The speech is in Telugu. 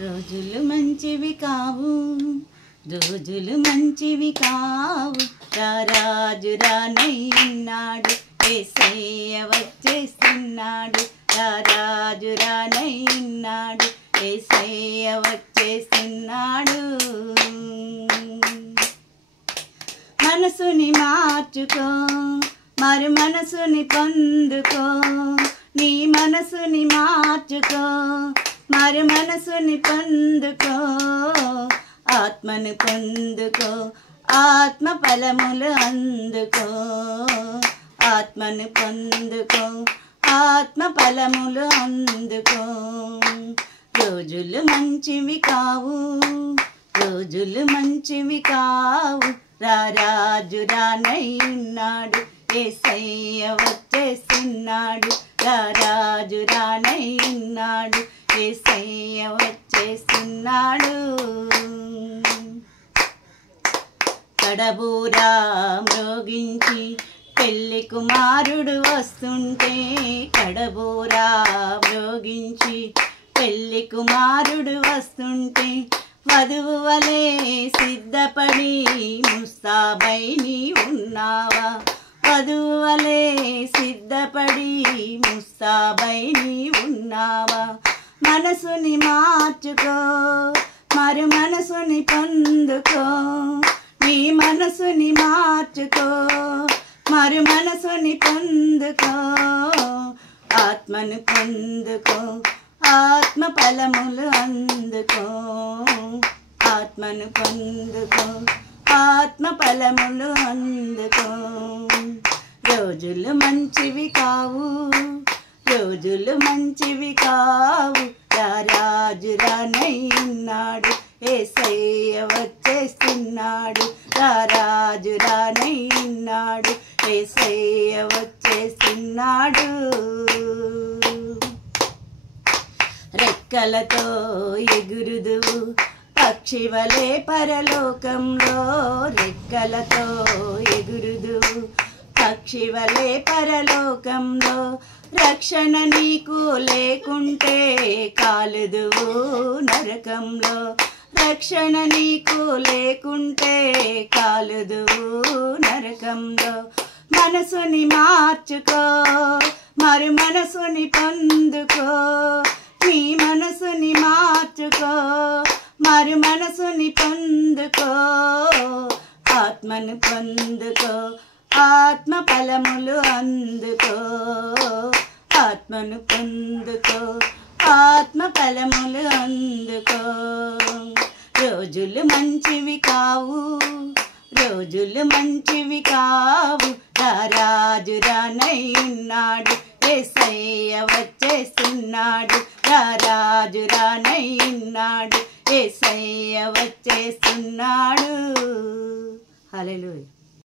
రోజులు మంచివి కావు, రోజులు మంచివి కావు, రారాజు రానయ్యున్నాడు, యేసయ్య వచ్చేస్తున్నాడు, రారాజు రానయ్యున్నాడు, యేసయ్య వచ్చేస్తున్నాడు. మనసుని మార్చుకో, మరు మనసుని పొందుకో, నీ మనసుని మార్చుకో, మరు మనసుని పొందుకో, ఆత్మను పొందుకో, ఆత్మ ఫలములు అందుకో, ఆత్మను పొందుకో, ఆత్మ ఫలములు అందుకో. రోజులు మంచివి కావు, రోజులు మంచివి కావు, రారాజు రానయ్యున్నాడు, యేసయ్య వచ్చేస్తున్నాడు, రారాజు రానయ్యున్నాడు, యేసయ్య వచ్చేస్తున్నాడు. కడబూరా మ్రోగించి పెళ్లి కుమారుడు వస్తుంటే, కడబూరా మ్రోగించి పెళ్లి కుమారుడు వస్తుంటే, వధువు వలె సిద్ధపడి ముస్తాబై నీ ఉన్నావా, వధువు వలె సిద్ధపడి ముస్తాబై నీ ఉన్నావా. మనసుని మార్చుకో, మరు మనసుని పొందుకో, నీ మనసుని మార్చుకో, మరు మనసుని పొందుకో, ఆత్మను పొందుకో, ఆత్మ ఫలములు అందుకో, ఆత్మను పొందుకో, ఆత్మ ఫలములు అందుకో. రోజులు మంచివి కావు, రోజులు మంచివి కావు, రారాజు రానయ్యున్నాడు, యేసయ్య వచ్చేస్తున్నాడు, రారాజు రానయ్యున్నాడు, యేసయ్య వచ్చేస్తున్నాడు. రెక్కలతో ఎగురుదువు పక్షివలే పరలోకంలో, రెక్కలతో ఎగురుదువు పక్షివలే పరలోకంలో, రక్షణ నీకు లేకుంటే కాలుదువు నరకంలో, రక్షణ నీకు లేకుంటే కాలుదువు నరకంలో. మనసుని మార్చుకో, మరు మనసుని పొందుకో, నీ మనసుని మార్చుకో, మరు మనసుని పొందుకో, ఆత్మను పొందుకో, ఆత్మ ఫలములు అందుకో, ఆత్మను పొందుకో, ఆత్మ ఫలములు అందుకో. రోజులు మంచివి కావు, రోజులు మంచివి కావు, రారాజు రానయ్యున్నాడు, యేసయ్య వచ్చేస్తున్నాడు, రారాజు రానయ్యున్నాడు, యేసయ్య వచ్చేస్తున్నాడు. హల్లెలూయా.